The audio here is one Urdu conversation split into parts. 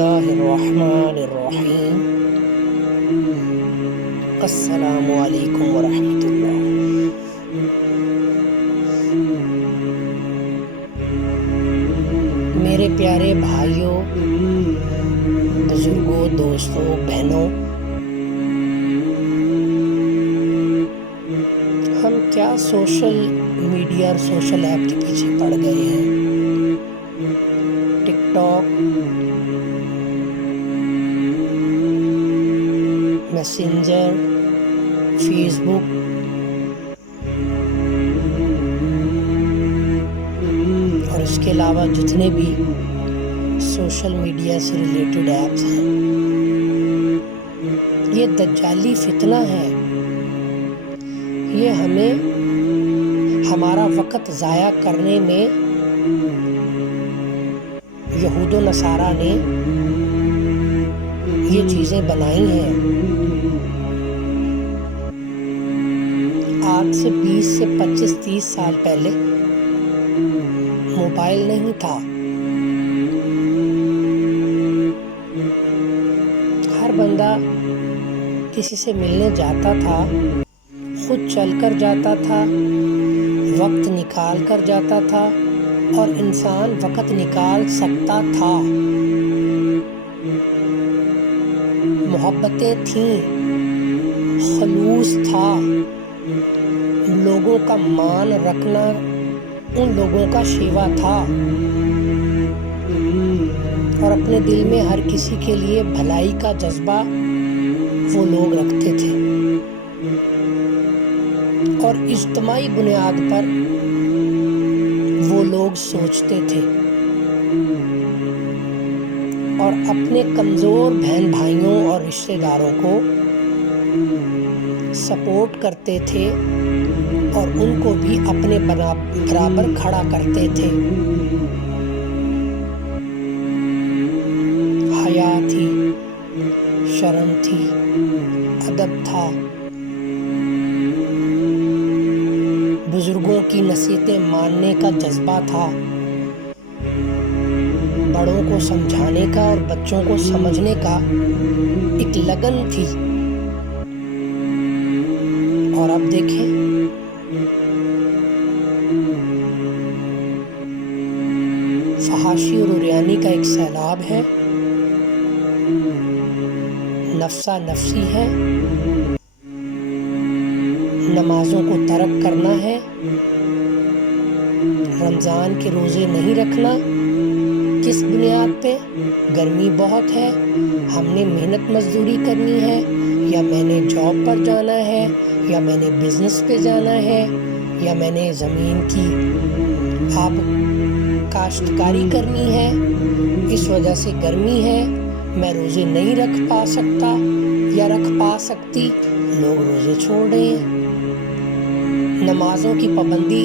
اللہ الرحمن الرحیم۔ السلام علیکم ورحمۃ اللہ۔ میرے پیارے بھائیوں، بزرگوں، دوستوں، بہنوں، ہم کیا سوشل میڈیا اور سوشل ایپ کے پیچھے پڑ گئے ہیں۔ ٹک ٹاک، میسنجر، فیس بک، اور اس کے علاوہ جتنے بھی سوشل میڈیا سے ریلیٹڈ ایپس ہیں، یہ دجالی فتنہ ہے۔ یہ ہمیں ہمارا وقت ضائع کرنے میں یہود و نصارہ نے یہ چیزیں بنائی ہیں۔ آج سے 20 سے 25 30 سال پہلے موبائل نہیں تھا۔ ہر بندہ کسی سے ملنے جاتا تھا، خود چل کر جاتا تھا، وقت نکال کر جاتا تھا، اور انسان وقت نکال سکتا تھا۔ محبتیں تھیں، خلوص تھا، لوگوں کا مان رکھنا ان لوگوں کا شیوا تھا، اور اپنے دل میں ہر کسی کے لیے بھلائی کا جذبہ وہ لوگ رکھتے تھے، اور اجتماعی بنیاد پر وہ لوگ سوچتے تھے، اور اپنے کمزور بہن بھائیوں اور رشتہ داروں کو سپورٹ کرتے تھے، اور ان کو بھی اپنے برابر کھڑا کرتے تھے۔ حیا تھی، شرم تھی، ادب تھا، بزرگوں کی نصیحتیں ماننے کا جذبہ تھا، بڑوں کو سمجھانے کا اور بچوں کو سمجھنے کا ایک لگن تھی۔ اور اب دیکھیں، فحاشی اور عریانی کا ایک سیلاب ہے، نفسا نفسی ہے، نمازوں کو ترک کرنا ہے، رمضان کے روزے نہیں رکھنا۔ کس بنیاد پہ؟ گرمی بہت ہے، ہم نے محنت مزدوری کرنی ہے، یا میں نے جاب پر جانا ہے، یا میں نے بزنس پہ جانا ہے، یا میں نے زمین کی کاشتکاری کرنی ہے، اس وجہ سے گرمی ہے، میں روزے نہیں رکھ پا سکتا یا رکھ پا سکتی، لوگ روزے چھوڑ رہے ہیں۔ نمازوں کی پابندی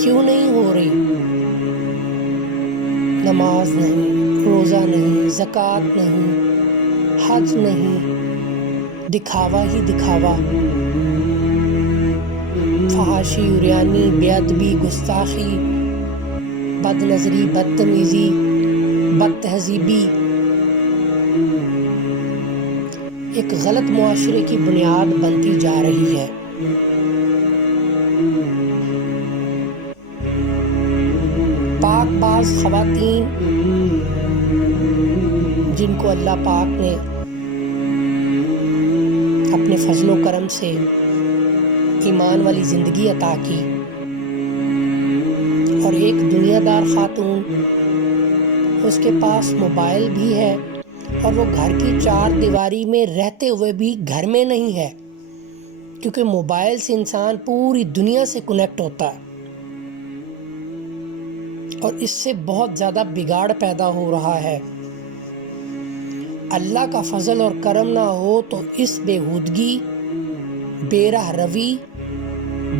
کیوں نہیں ہو رہی؟ نماز نہیں، روزہ نہیں، زکوٰۃ نہیں، حج نہیں، دکھاوا ہی دکھاوا، فحاشی، عریانی، بے ادبی، گستاخی، بد نظری، بدتمیزی، بد تہذیبی ایک غلط معاشرے کی بنیاد بنتی جا رہی ہے۔ پاک باز خواتین جن کو اللہ پاک نے اپنے فضل و کرم سے ایمان والی زندگی عطا کی، اور ایک دنیا دار خاتون، اس کے پاس موبائل بھی ہے، اور وہ گھر کی چار دیواری میں رہتے ہوئے بھی گھر میں نہیں ہے، کیونکہ موبائل سے انسان پوری دنیا سے کنیکٹ ہوتا ہے، اور اس سے بہت زیادہ بگاڑ پیدا ہو رہا ہے۔ اللہ کا فضل اور کرم نہ ہو تو اس بےہودگی، بے رہ روی،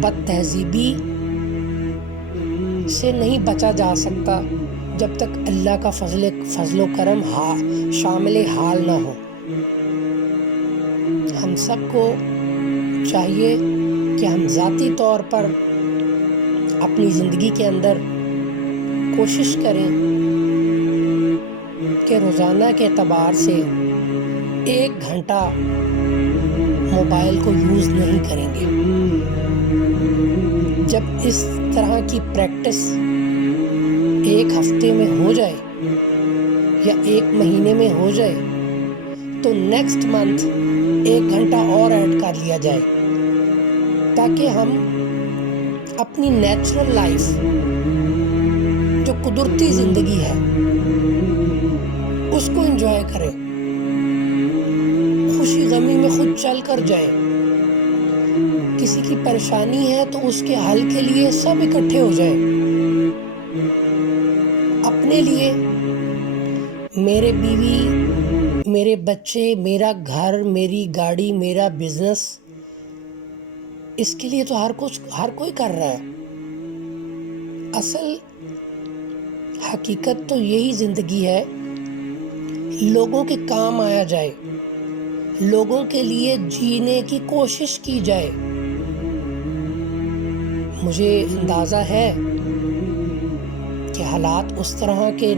بد تہذیبی سے نہیں بچا جا سکتا جب تک اللہ کا فضل و کرم شامل حال نہ ہو۔ ہم سب کو چاہیے کہ ہم ذاتی طور پر اپنی زندگی کے اندر کوشش کریں کہ روزانہ کے اعتبار سے 1 گھنٹہ موبائل کو یوز نہیں کریں گے. جب اس طرح کی پریکٹس 1 ہفتے میں ہو جائے یا 1 مہینے میں ہو جائے تو نیکسٹ منتھ 1 گھنٹہ اور ایڈ کر لیا جائے تاکہ ہم اپنی نیچرل لائف جو قدرتی زندگی ہے اس کو انجوائے کریں, خوشی غمی میں خود چل کر جائیں. کسی کی پریشانی ہے تو اس کے حل کے لیے سب اکٹھے ہو جائیں. اپنے لیے میرے بیوی, میرے بچے, میرا گھر, میری گاڑی, میرا بزنس, اس کے لیے تو ہر کوئی کر رہا ہے. اصل حقیقت تو یہی زندگی ہے, لوگوں کے کام آیا جائے, لوگوں کے لیے جینے کی کوشش کی جائے. مجھے اندازہ ہے کہ حالات اس طرح کے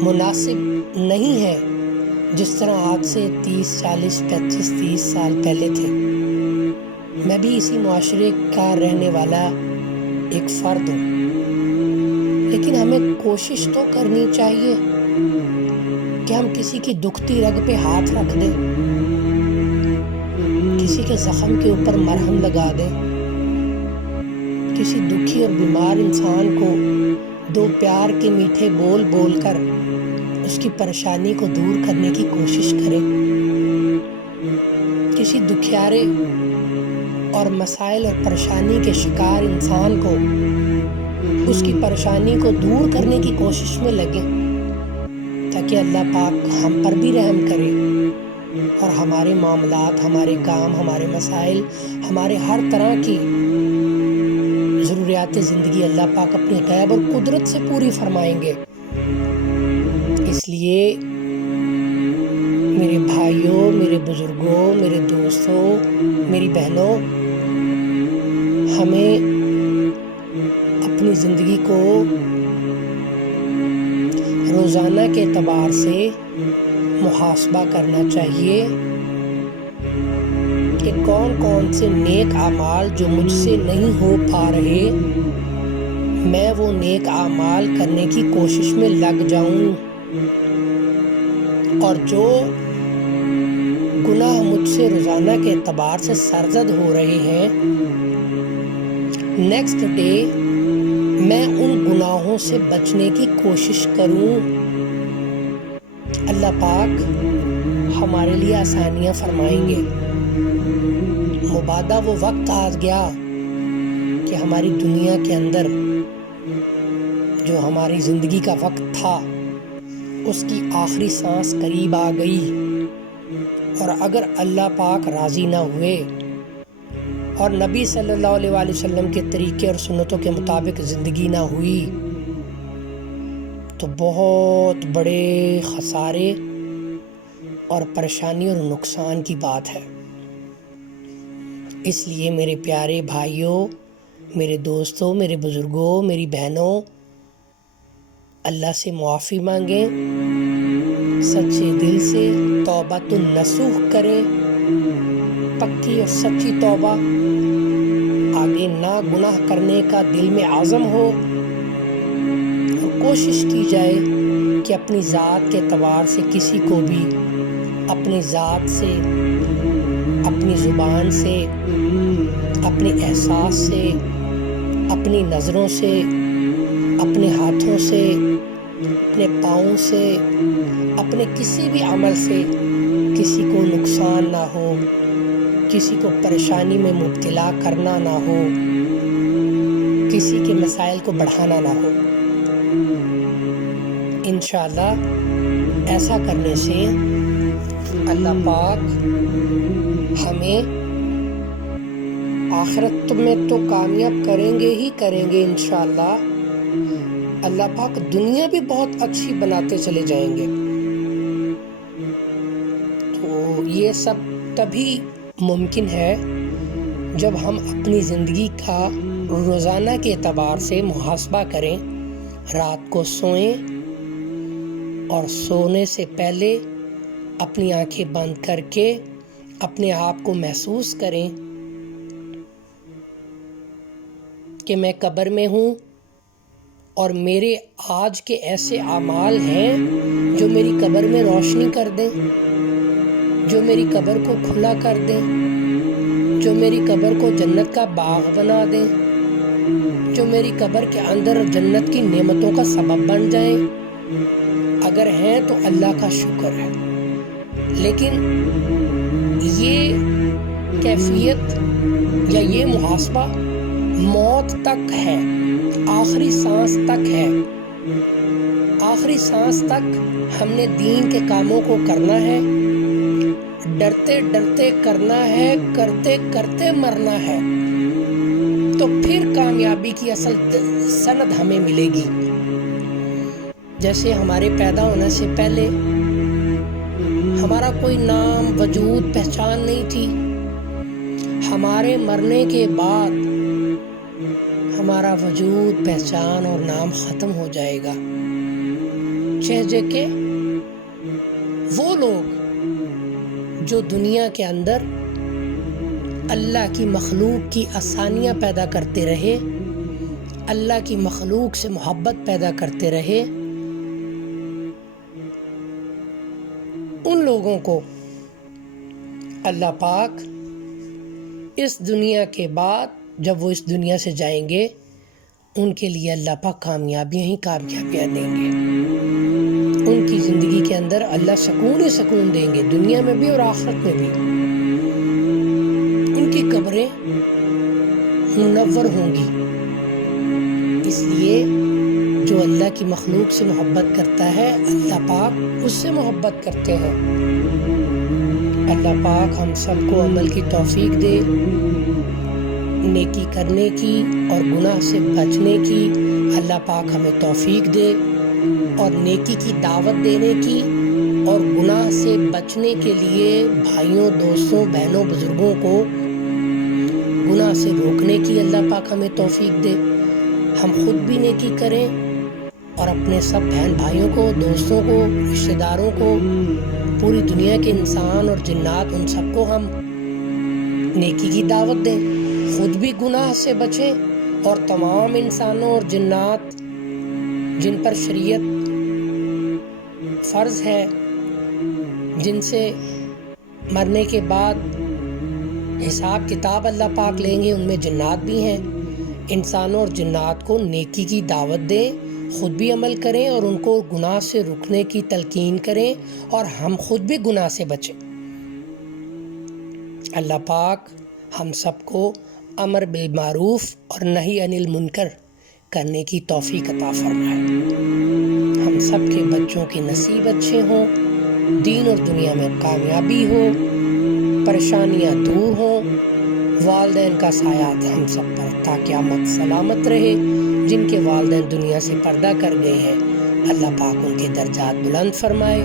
مناسب نہیں ہے جس طرح آج سے 30, 40, 35, 30 سال پہلے تھے. میں بھی اسی معاشرے کا رہنے والا ایک فرد ہوں, لیکن ہمیں کوشش تو کرنی چاہیے کہ ہم کسی کی دکھتی رگ پہ ہاتھ رکھ دیں, کسی کے زخم کے اوپر مرہم لگا دیں, کسی دکھی اور بیمار انسان کو 2 پیار کے میٹھے بول بول کر اس کی پریشانی کو دور کرنے کی کوشش کریں. کسی دکھیارے اور مسائل اور پریشانی کے شکار انسان کو اس کی پریشانی کو دور کرنے کی کوشش میں لگیں تاکہ اللہ پاک ہم پر بھی رحم کرے اور ہمارے معاملات, ہمارے کام, ہمارے مسائل, ہمارے ہر طرح کی ضروریات زندگی اللہ پاک اپنی غیب اور قدرت سے پوری فرمائیں گے. اس لیے میرے بھائیوں, میرے بزرگوں, میرے دوستوں, میری بہنوں, ہمیں اپنی زندگی کو روزانہ کے اعتبار سے محاسبہ کرنا چاہیے کہ کون کون سے نیک اعمال جو مجھ سے نہیں ہو پا رہے, میں وہ نیک اعمال کرنے کی کوشش میں لگ جاؤں, اور جو گناہ مجھ سے روزانہ کے اعتبار سے سرزد ہو رہے ہیں, نیکسٹ ڈے میں ان گناہوں سے بچنے کی کوشش کروں. اللہ پاک ہمارے لیے آسانیاں فرمائیں گے. مبادہ وہ وقت آ گیا کہ ہماری دنیا کے اندر جو ہماری زندگی کا وقت تھا اس کی آخری سانس قریب آ گئی, اور اگر اللہ پاک راضی نہ ہوئے اور نبی صلی اللہ علیہ وآلہ وسلم کے طریقے اور سنتوں کے مطابق زندگی نہ ہوئی تو بہت بڑے خسارے اور پریشانی اور نقصان کی بات ہے. اس لیے میرے پیارے بھائیوں, میرے دوستوں, میرے بزرگوں, میری بہنوں, اللہ سے معافی مانگیں, سچے دل سے توبۃ النصوح کریں, پکی اور سچی توبہ, آگے نہ گناہ کرنے کا دل میں عزم ہو, اور کوشش کی جائے کہ اپنی ذات کے اعتبار سے کسی کو بھی اپنی ذات سے, اپنی زبان سے, اپنے احساس سے, اپنی نظروں سے, اپنے ہاتھوں سے, اپنے پاؤں سے, اپنے کسی بھی عمل سے کسی کو نقصان نہ ہو, کسی کو پریشانی میں مبتلا کرنا نہ ہو, کسی کے مسائل کو بڑھانا نہ ہو. انشاءاللہ ایسا کرنے سے اللہ پاک ہمیں آخرت میں تو کامیاب کریں گے ہی کریں گے انشاءاللہ, اللہ پاک دنیا بھی بہت اچھی بناتے چلے جائیں گے. تو یہ سب تبھی ممکن ہے جب ہم اپنی زندگی کا روزانہ کے اعتبار سے محاسبہ کریں, رات کو سوئیں اور سونے سے پہلے اپنی آنکھیں بند کر کے اپنے آپ کو محسوس کریں کہ میں قبر میں ہوں اور میرے آج کے ایسے اعمال ہیں جو میری قبر میں روشنی کر دیں، جو میری قبر کو کھلا کر دیں، جو میری قبر کو جنت کا باغ بنا دیں، جو میری قبر کے اندر جنت کی نعمتوں کا سبب بن جائیں۔ اگر ہیں تو اللہ کا شکر ہے، لیکن یہ کیفیت یا یہ محاسبہ موت تک ہے، آخری سانس تک ہے۔ آخری سانس تک ہم نے دین کے کاموں کو کرنا ہے، ڈرتے ڈرتے کرنا ہے، کرتے کرتے مرنا ہے، تو پھر کامیابی کی اصل سند ہمیں ملے گی۔ جیسے ہمارے پیدا ہونے سے پہلے ہمارا کوئی نام، وجود، پہچان نہیں تھی، ہمارے مرنے کے بعد ہمارا وجود، پہچان اور نام ختم ہو جائے گا۔ چہجے کے وہ لوگ جو دنیا کے اندر اللہ کی مخلوق کی آسانیاں پیدا کرتے رہے، اللہ کی مخلوق سے محبت پیدا کرتے رہے، ان لوگوں کو اللہ پاک اس دنیا کے بعد جب وہ اس دنیا سے جائیں گے ان کے لیے اللہ پاک کامیابیاں ہی کامیابیاں دیں گے۔ ان کی زندگی کے اندر اللہ سکون ہی سکون دیں گے، دنیا میں بھی اور آخرت میں بھی۔ ان کی قبریں منور ہوں گی، اس لیے جو اللہ کی مخلوق سے محبت کرتا ہے اللہ پاک اس سے محبت کرتے ہیں۔ اللہ پاک ہم سب کو عمل کی توفیق دے، نیکی کرنے کی اور گناہ سے بچنے کی اللہ پاک ہمیں توفیق دے، اور نیکی کی دعوت دینے کی اور گناہ سے بچنے کے لیے بھائیوں، دوستوں، بہنوں، بزرگوں کو گناہ سے روکنے کی اللہ پاک ہمیں توفیق دے۔ ہم خود بھی نیکی کریں اور اپنے سب بہن بھائیوں کو، دوستوں کو، رشتہ داروں کو، پوری دنیا کے انسان اور جنات، ان سب کو ہم نیکی کی دعوت دیں، خود بھی گناہ سے بچیں، اور تمام انسانوں اور جنات جن پر شریعت فرض ہے، جن سے مرنے کے بعد حساب کتاب اللہ پاک لیں گے، ان میں جنات بھی ہیں۔ انسانوں اور جنات کو نیکی کی دعوت دیں، خود بھی عمل کریں اور ان کو گناہ سے رکنے کی تلقین کریں، اور ہم خود بھی گناہ سے بچیں۔ اللہ پاک ہم سب کو امر بالمعروف اور نہی عن المنکر کرنے کی توفیق عطا فرمائے۔ ہم سب کے بچوں کے نصیب اچھے ہوں، دین اور دنیا میں کامیابی ہو، پریشانیاں دور ہوں، والدین کا سایہ ہم سب پر تا قیامت سلامت رہے۔ جن کے والدین دنیا سے پردہ کر گئے ہیں اللہ پاک ان کے درجات بلند فرمائے۔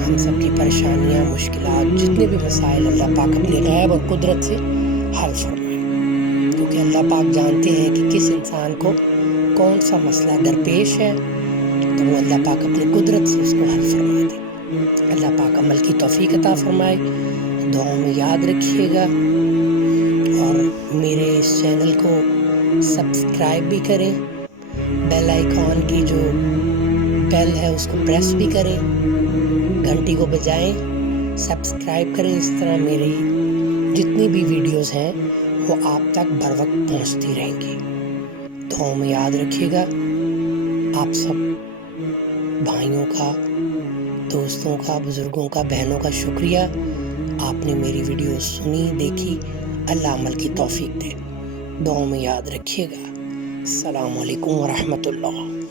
ہم سب کی پریشانیاں، مشکلات، جتنے بھی مسائل اللہ پاک اپنی غیب اور قدرت سے حل فرمائے، کیونکہ اللہ پاک جانتے ہیں کہ کس انسان کو کون سا مسئلہ درپیش ہے، تو وہ اللہ پاک اپنی قدرت سے اس کو حل فرما دے۔ اللہ پاک عمل کی توفیق عطا فرمائے۔ دعاؤں میں یاد رکھیے گا، اور میرے اس چینل کو سبسکرائب بھی کریں، بیل آئیکن کی جو بیل ہے اس کو پریس بھی کریں، گھنٹی کو بجائیں، سبسکرائب کریں۔ اس طرح میری جتنی بھی ویڈیوز ہیں وہ آپ تک بر وقت پہنچتی رہیں گی۔ دعاؤں میں یاد رکھیے گا۔ آپ سب بھائیوں کا، دوستوں کا، بزرگوں کا، بہنوں کا شکریہ۔ آپ نے میری ویڈیو سنی، دیکھی۔ اللہ عمل کی توفیق دے۔ دعاؤں میں یاد رکھیے گا۔ السلام علیکم ورحمۃ اللہ۔